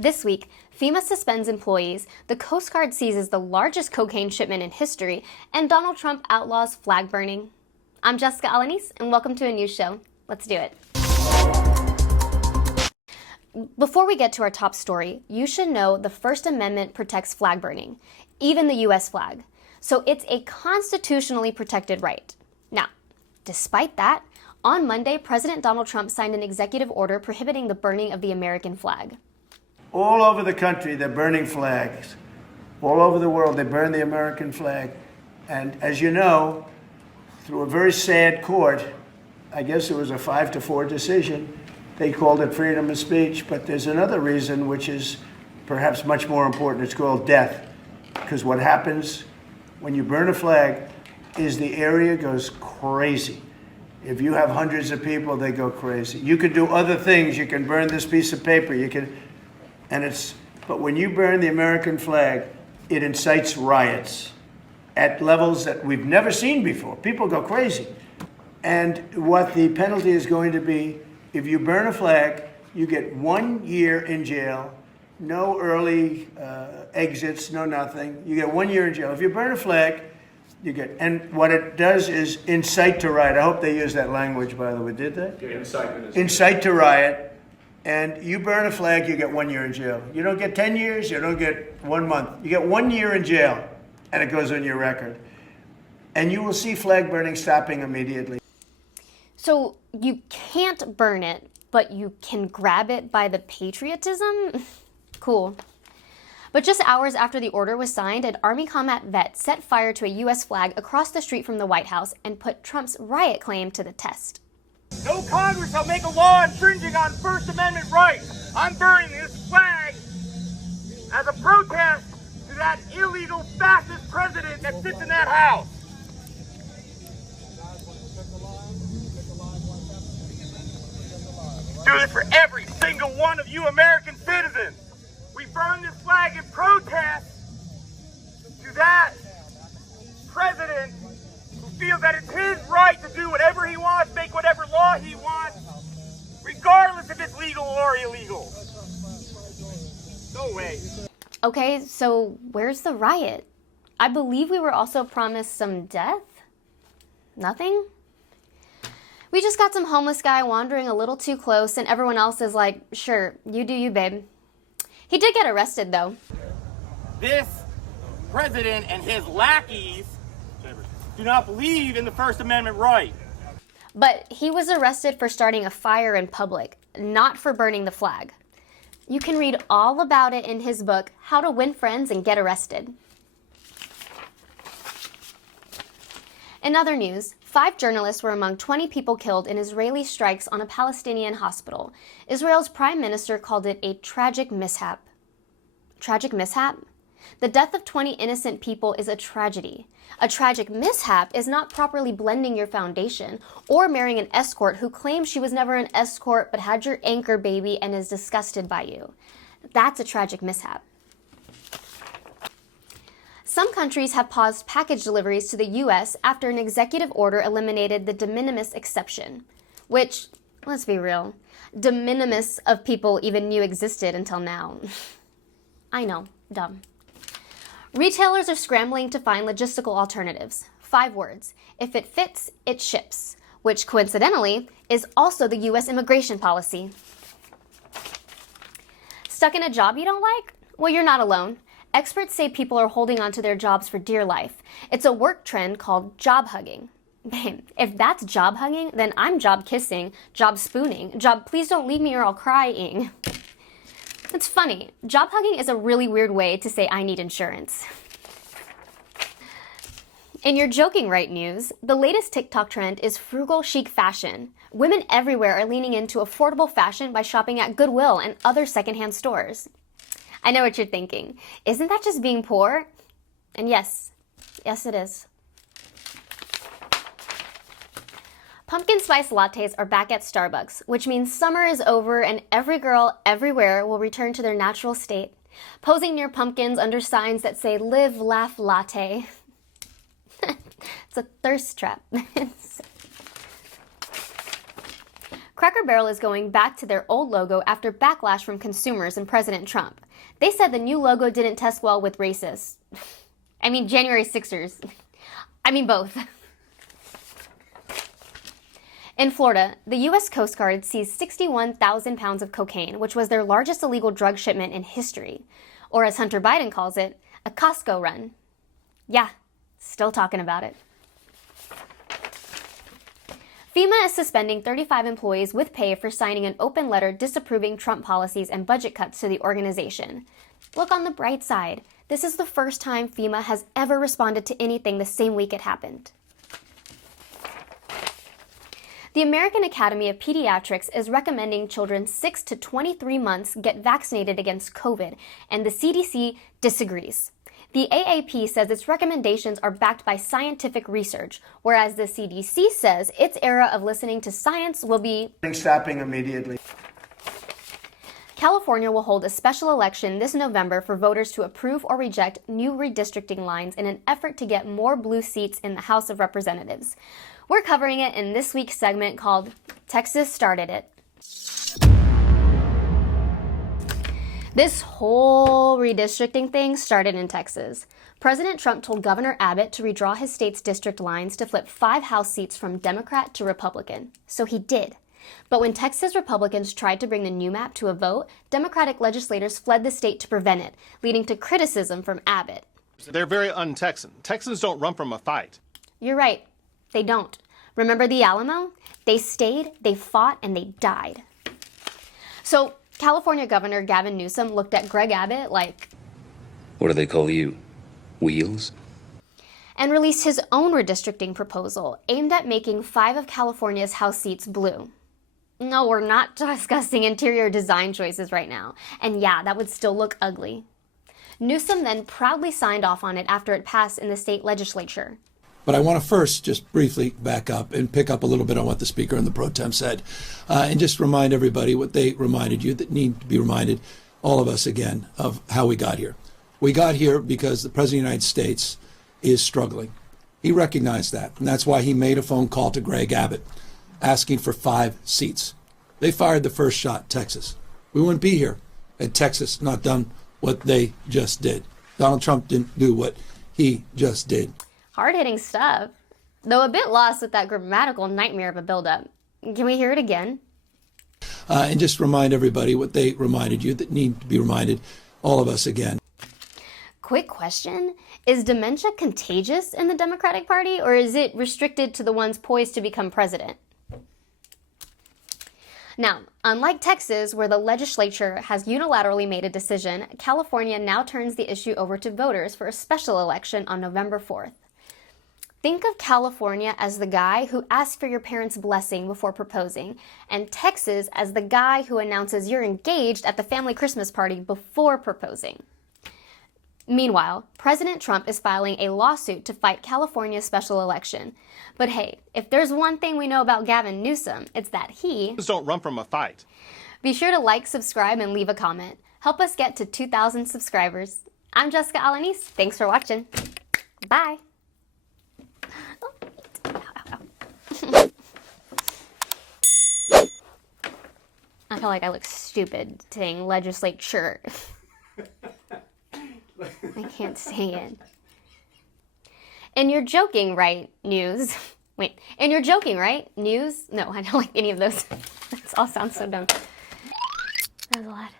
This week, FEMA suspends employees, the Coast Guard seizes the largest cocaine shipment in history, and Donald Trump outlaws flag burning. I'm Jessica Alaniz, and welcome to a news show. Let's do it. Before we get to our top story, you should know the First Amendment protects flag burning, even the U.S. flag. So it's a constitutionally protected right. Now, despite that, on Monday, President Donald Trump signed an executive order prohibiting the burning of the American flag. All over the country, they're burning flags. All over the world, they burn the American flag. And as you know, through a very sad court, I guess it was a 5-4 decision, they called it freedom of speech. But there's another reason, which is perhaps much more important. It's called death. Because what happens when you burn a flag is the area goes crazy. If you have hundreds of people, they go crazy. You can do other things. You can burn this piece of paper. But when you burn the American flag, it incites riots at levels that we've never seen before. People go crazy. And what the penalty is going to be, if you burn a flag, you get 1 year in jail, no early exits, no nothing. You get 1 year in jail. If you burn a flag, and what it does is incite to riot. I hope they use that language, by the way. Did they? Yeah, incite to riot. And you burn a flag, you get 1 year in jail. You don't get 10 years, you don't get 1 month. You get 1 year in jail, and it goes on your record. And you will see flag burning stopping immediately. So you can't burn it, but you can grab it by the patriotism? Cool. But just hours after the order was signed, an Army combat vet set fire to a U.S. flag across the street from the White House and put Trump's riot claim to the test. No Congress shall make a law infringing on First Amendment rights. I'm burning this flag as a protest to that illegal fascist president that sits in that house. Do this for every single one of you American citizens. We burn this flag in protest to that president who feels that it's his right to do whatever he wants, make whatever law he wants, regardless if it's legal or illegal. No way. Okay, so where's the riot? I believe we were also promised some death? Nothing? We just got some homeless guy wandering a little too close and everyone else is like, sure, you do you, babe. He did get arrested, though. This president and his lackeys do not believe in the First Amendment right. But he was arrested for starting a fire in public, not for burning the flag. You can read all about it in his book, How to Win Friends and Get Arrested. In other news, 5 journalists were among 20 people killed in Israeli strikes on a Palestinian hospital. Israel's prime minister called it a tragic mishap. Tragic mishap? The death of 20 innocent people is a tragedy. A tragic mishap is not properly blending your foundation or marrying an escort who claims she was never an escort but had your anchor baby and is disgusted by you. That's a tragic mishap. Some countries have paused package deliveries to the U.S. after an executive order eliminated the de minimis exception, which, let's be real, de minimis of people even knew existed until now. I know, dumb. Retailers are scrambling to find logistical alternatives. 5 words. If it fits, it ships, which coincidentally is also the U.S. immigration policy. Stuck in a job you don't like? Well, you're not alone. Experts say people are holding on to their jobs for dear life. It's a work trend called job hugging. Man, if that's job hugging, then I'm job kissing, job spooning, job please don't leave me or I'll crying. It's funny. Job hugging is a really weird way to say I need insurance. In your joking right news, the latest TikTok trend is frugal chic fashion. Women everywhere are leaning into affordable fashion by shopping at Goodwill and other secondhand stores. I know what you're thinking. Isn't that just being poor? And yes, it is. Pumpkin spice lattes are back at Starbucks, which means summer is over and every girl everywhere will return to their natural state, posing near pumpkins under signs that say "Live, Laugh, Latte." It's a thirst trap. Cracker Barrel is going back to their old logo after backlash from consumers and President Trump. They said the new logo didn't test well with racists. I mean, January 6ers. I mean, both. In Florida, the U.S. Coast Guard seized 61,000 pounds of cocaine, which was their largest illegal drug shipment in history. Or as Hunter Biden calls it, a Costco run. Yeah, still talking about it. FEMA is suspending 35 employees with pay for signing an open letter disapproving Trump policies and budget cuts to the organization. Look on the bright side. This is the first time FEMA has ever responded to anything the same week it happened. The American Academy of Pediatrics is recommending children 6 to 23 months get vaccinated against COVID, and the CDC disagrees. The AAP says its recommendations are backed by scientific research, whereas the CDC says its era of listening to science will be stopping immediately. California will hold a special election this November for voters to approve or reject new redistricting lines in an effort to get more blue seats in the House of Representatives. We're covering it in this week's segment called Texas Started It. This whole redistricting thing started in Texas. President Trump told Governor Abbott to redraw his state's district lines to flip 5 House seats from Democrat to Republican. So he did. But when Texas Republicans tried to bring the new map to a vote, Democratic legislators fled the state to prevent it, leading to criticism from Abbott. They're very un-Texan. Texans don't run from a fight. You're right. They don't. Remember the Alamo? They stayed, they fought, and they died. So California Governor Gavin Newsom looked at Greg Abbott like, what do they call you? Wheels? And released his own redistricting proposal aimed at making 5 of California's House seats blue. No, we're not discussing interior design choices right now. And yeah, that would still look ugly. Newsom then proudly signed off on it after it passed in the state legislature. But I want to first just briefly back up and pick up a little bit on what the Speaker and the Pro Tem said, and just remind everybody what they reminded you that need to be reminded, all of us again, of how we got here. We got here because the President of the United States is struggling. He recognized that, and that's why he made a phone call to Greg Abbott asking for 5 seats. They fired the first shot, Texas. We wouldn't be here had Texas not done what they just did. Donald Trump didn't do what he just did. Hard-hitting stuff, though a bit lost with that grammatical nightmare of a buildup. Can we hear it again? And just remind everybody what they reminded you that need to be reminded, all of us again. Quick question. Is dementia contagious in the Democratic Party, or is it restricted to the ones poised to become president? Now, unlike Texas, where the legislature has unilaterally made a decision, California now turns the issue over to voters for a special election on November 4th. Think of California as the guy who asks for your parents' blessing before proposing, and Texas as the guy who announces you're engaged at the family Christmas party before proposing. Meanwhile, President Trump is filing a lawsuit to fight California's special election. But hey, if there's one thing we know about Gavin Newsom, it's that he Don't run from a fight. Be sure to like, subscribe, and leave a comment. Help us get to 2,000 subscribers. I'm Jessica Alaniz. Thanks for watching. Bye. I feel like I look stupid saying legislature. I can't say it. And you're joking, right, news? Wait, and you're joking, right, news? No, I don't like any of those. That all sounds so dumb. That was a lot.